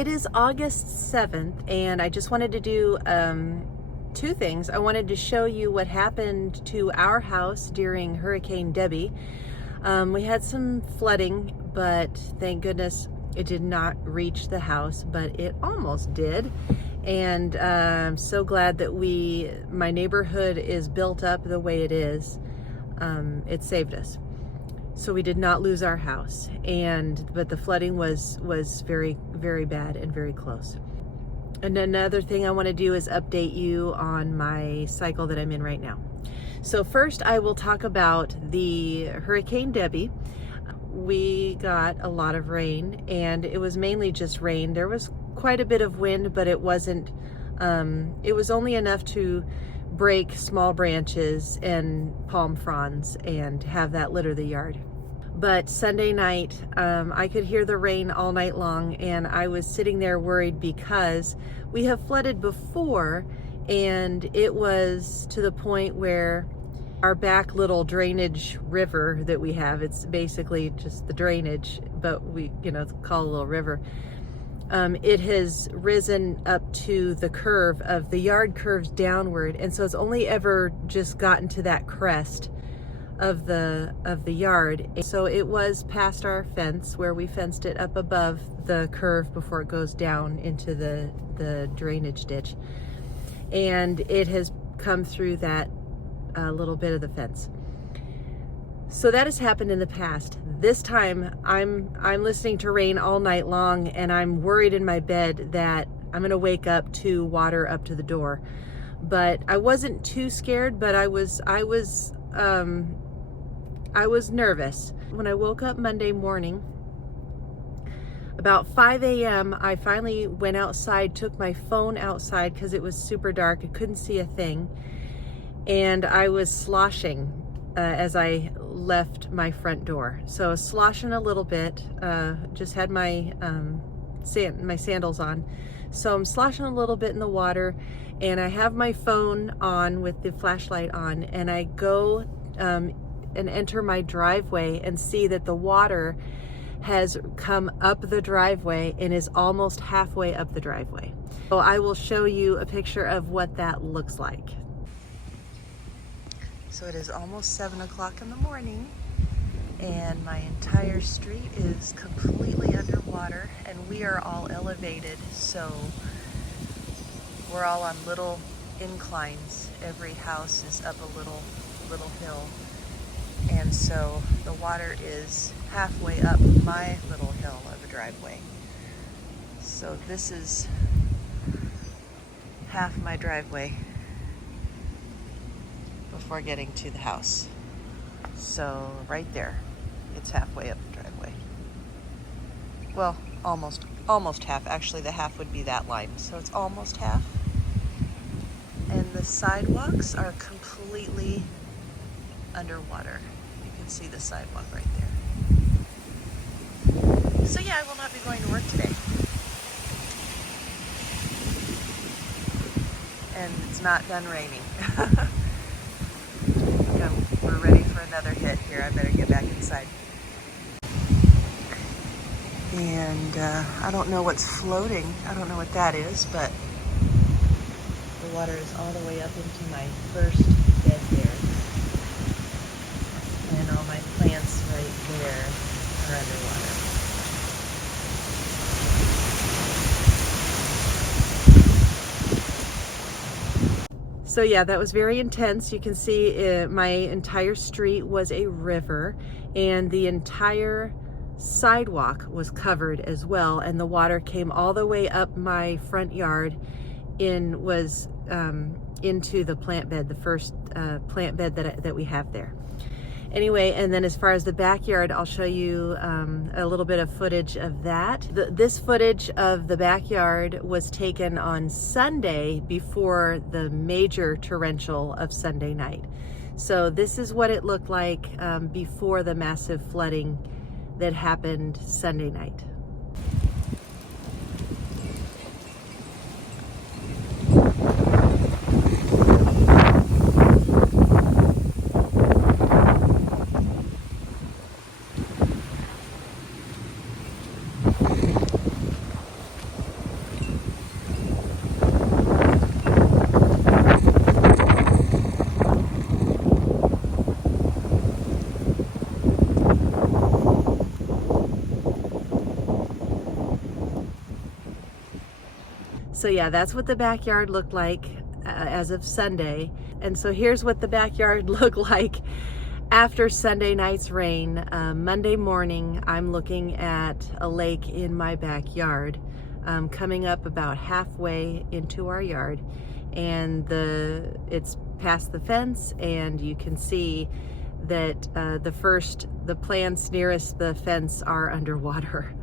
it is August 7th, and I just wanted to do two things. I wanted to show you what happened to our house during Hurricane Debby. We had some flooding, but thank goodness it did not reach the house, but it almost did. And I'm so glad that my neighborhood is built up the way it is. It saved us. So we did not lose our house, but the flooding was very, very bad and very close. And another thing I want to do is update you on my cycle that I'm in right now. So first I will talk about the Hurricane Debby. We got a lot of rain, and it was mainly just rain. There was quite a bit of wind, but it wasn't, it was only enough to break small branches and palm fronds and have that litter the yard. But Sunday night, I could hear the rain all night long, and I was sitting there worried because we have flooded before, and it was to the point where our back little drainage river that we have, it's basically just the drainage, but we, call it a little river. It has risen up to the curve of the yard curves downward, and so it's only ever just gotten to that crest of the yard. So it was past our fence where we fenced it up above the curve before it goes down into the drainage ditch, and it has come through that little bit of the fence. So that has happened in the past. This time I'm listening to rain all night long, and I'm worried in my bed that I'm gonna wake up to water up to the door. But I wasn't too scared, but I was nervous. When I woke up Monday morning, about 5 a.m., I finally went outside, took my phone outside because it was super dark. I couldn't see a thing. And I was sloshing as I left my front door. So I was sloshing a little bit, just had my sandals on. So I'm sloshing a little bit in the water, and I have my phone on with the flashlight on, and I go and enter my driveway and see that the water has come up the driveway and is almost halfway up the driveway. So I will show you a picture of what that looks like. So it is almost 7 o'clock in the morning, and my entire street is completely underwater, and we are all elevated, so we're all on little inclines. Every house is up a little hill. And so the water is halfway up my little hill of a driveway. So this is half my driveway before getting to the house. So right there, it's halfway up the driveway. Well, almost half. Actually, the half would be that line. So it's almost half. And the sidewalks are completely underwater. You can see the sidewalk right there. So yeah, I will not be going to work today. And it's not done raining. We're ready for another hit here. I better get back inside. And I don't know what's floating. I don't know what that is, but the water is all the way up into my first bed there. And all my plants right there are underwater. So yeah, that was very intense. You can see my entire street was a river, and the entire sidewalk was covered as well, and the water came all the way up my front yard into the plant bed, the first plant bed that we have there. Anyway, and then as far as the backyard, I'll show you a little bit of footage of that. This footage of the backyard was taken on Sunday before the major torrential of Sunday night. So this is what it looked like before the massive flooding that happened Sunday night. So yeah, that's what the backyard looked like as of Sunday. And so here's what the backyard looked like after Sunday night's rain. Monday morning, I'm looking at a lake in my backyard, coming up about halfway into our yard, and it's past the fence, and you can see that the plants nearest the fence are underwater.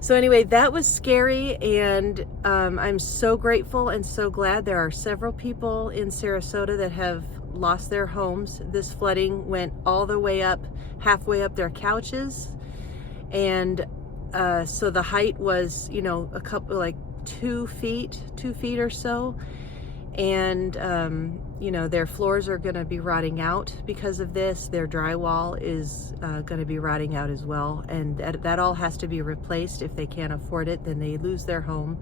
So anyway, that was scary, and I'm so grateful and so glad. There are several people in Sarasota that have lost their homes. This flooding went all the way up, halfway up their couches, and so the height was, a couple, like 2 feet or so, and their floors are going to be rotting out because of this. Their drywall is going to be rotting out as well, and that all has to be replaced. If they can't afford it, then they lose their home,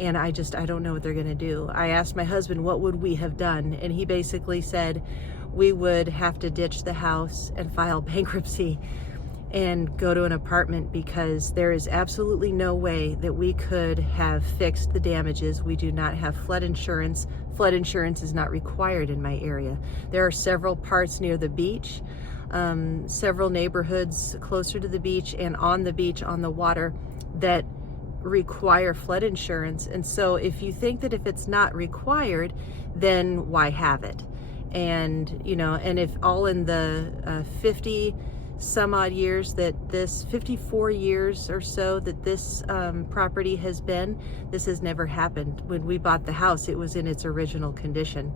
and I don't know what they're going to do. I asked my husband, what would we have done? And he basically said we would have to ditch the house and file bankruptcy and go to an apartment, because there is absolutely no way that we could have fixed the damages. We do not have flood insurance. Flood insurance is not required in my area. There are several parts near the beach, several neighborhoods closer to the beach and on the beach on the water that require flood insurance. And so if you think that if it's not required, then why have it? And and if all in the 50 some odd years that 54 years or so that this property has been, this has never happened. When we bought the house, it was in its original condition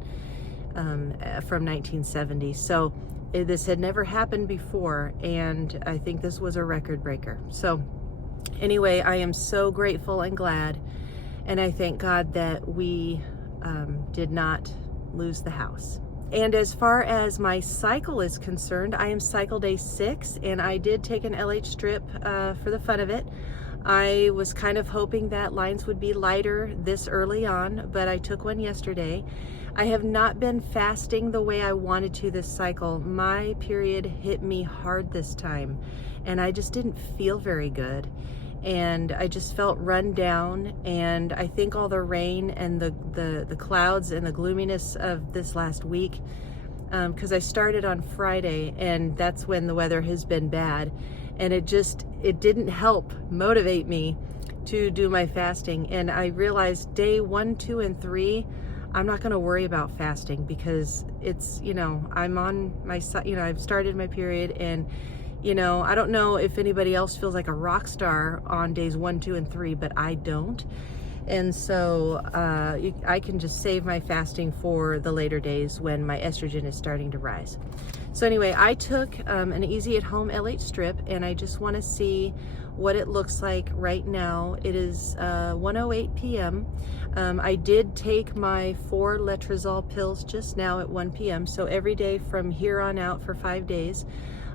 from 1970. So this had never happened before, and I think this was a record breaker. So anyway, I am so grateful and glad, and I thank God that we did not lose the house. And as far as my cycle is concerned, I am cycle day 6, and I did take an LH strip for the fun of it. I was kind of hoping that lines would be lighter this early on, but I took one yesterday. I have not been fasting the way I wanted to this cycle. My period hit me hard this time, and I just didn't feel very good. And I just felt run down, and I think all the rain and the clouds and the gloominess of this last week, because I started on Friday, and that's when the weather has been bad, and it didn't help motivate me to do my fasting. And I realized day 1, 2, and 3, I'm not going to worry about fasting, because it's, I'm on my, I've started my period, and I don't know if anybody else feels like a rock star on days 1, 2, and 3, but I don't. And so I can just save my fasting for the later days when my estrogen is starting to rise. So anyway, I took an easy at home LH strip, and I just want to see what it looks like right now. It is 1:08 p.m. I did take my 4 letrozole pills just now at 1 p.m. So every day from here on out for 5 days.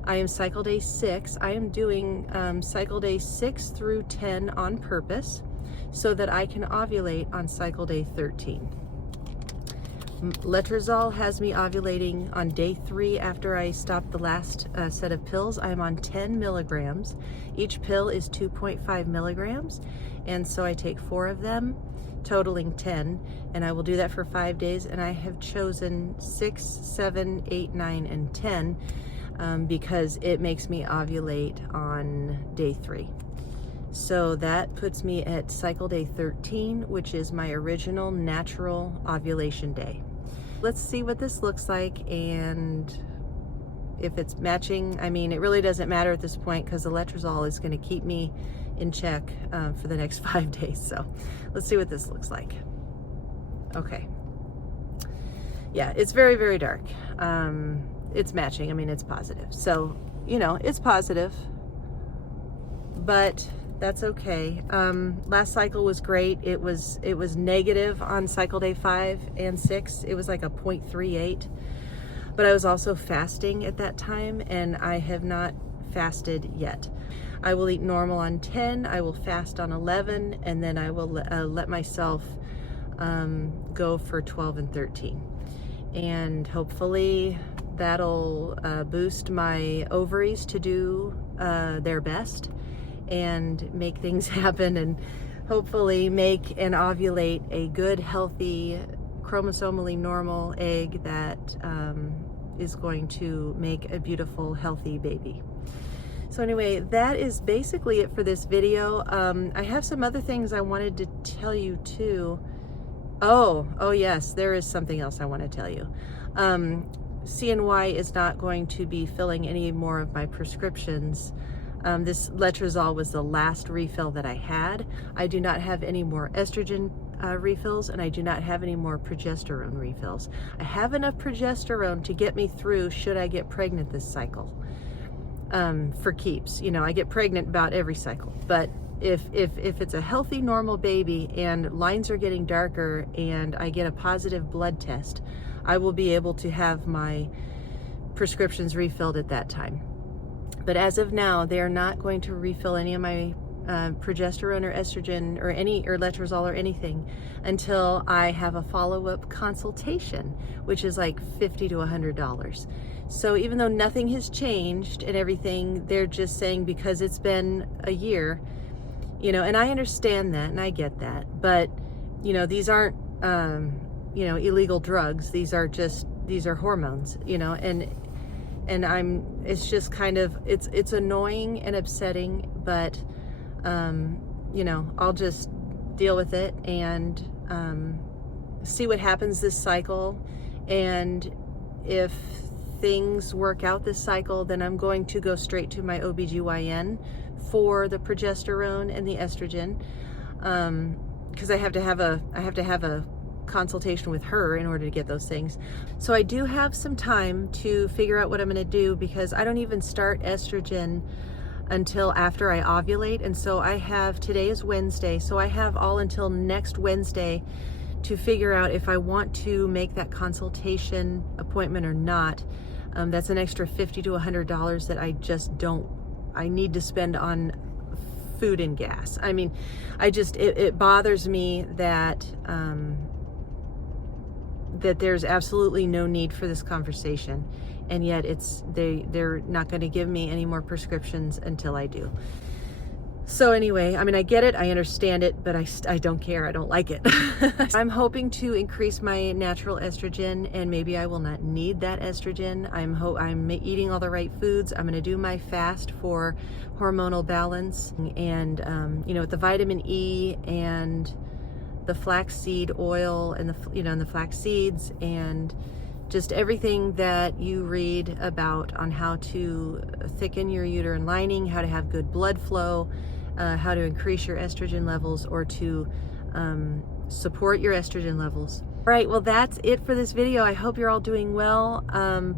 I am cycle day 6. I am doing cycle day 6 through 10 on purpose so that I can ovulate on cycle day 13. Letrozole has me ovulating on day 3 after I stopped the last set of pills. I am on 10 milligrams. Each pill is 2.5 milligrams, and so I take 4 of them, totaling 10, and I will do that for 5 days. And I have chosen 6, 7, 8, 9, and 10 because it makes me ovulate on day 3. So that puts me at cycle day 13, which is my original natural ovulation day. Let's see what this looks like, and if it's matching. I mean, it really doesn't matter at this point because the letrozole is going to keep me in check for the next 5 days. So let's see what this looks like. Okay. yeah, it's very, very dark. It's matching. I mean, it's positive. So, you know, it's positive, but that's okay. Last cycle was great. It was negative on cycle day 5 and 6. It was like a 0.38, but I was also fasting at that time, and I have not fasted yet. I will eat normal on 10, I will fast on 11, and then I will let myself go for 12 and 13. And hopefully that'll boost my ovaries to do their best and make things happen, and hopefully make and ovulate a good, healthy, chromosomally normal egg that is going to make a beautiful, healthy baby. So anyway, that is basically it for this video. I have some other things I wanted to tell you too. Oh yes, there is something else I want to tell you. CNY is not going to be filling any more of my prescriptions. This letrozole was the last refill that I had. I do not have any more estrogen refills, and I do not have any more progesterone refills. I have enough progesterone to get me through should I get pregnant this cycle. For keeps. You know, I get pregnant about every cycle, but if it's a healthy, normal baby and lines are getting darker and I get a positive blood test, I will be able to have my prescriptions refilled at that time. But as of now, they are not going to refill any of my progesterone or estrogen or letrozole or anything until I have a follow-up consultation, which is like $50 to $100. So even though nothing has changed and everything, they're just saying because it's been a year, you know, and I understand that and I get that, but you know, these aren't you know, illegal drugs. These are hormones, you know, and it's just kind of, it's annoying and upsetting, but you know, I'll just deal with it and see what happens this cycle. And if things work out this cycle, then I'm going to go straight to my OBGYN for the progesterone and the estrogen, because I have to have a consultation with her in order to get those things. So I do have some time to figure out what I'm going to do, because I don't even start estrogen until after I ovulate. And so today is Wednesday, so I have all until next Wednesday to figure out if I want to make that consultation appointment or not. That's an extra $50 to $100 that I need to spend on food and gas. I mean, it bothers me that that there's absolutely no need for this conversation, and yet they're not going to give me any more prescriptions until I do. So anyway, I mean, I get it, I understand it, but I don't care, I don't like it. I'm hoping to increase my natural estrogen, and maybe I will not need that estrogen. I'm eating all the right foods. I'm gonna do my fast for hormonal balance, and you know, with the vitamin E and the flaxseed oil and the flax seeds and just everything that you read about on how to thicken your uterine lining, how to have good blood flow, how to increase your estrogen levels, or to support your estrogen levels. All right, well, that's it for this video. I hope you're all doing well.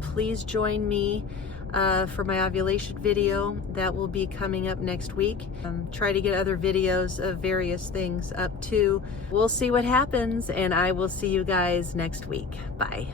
Please join me for my ovulation video that will be coming up next week. Try to get other videos of various things up too. We'll see what happens, and I will see you guys next week. Bye.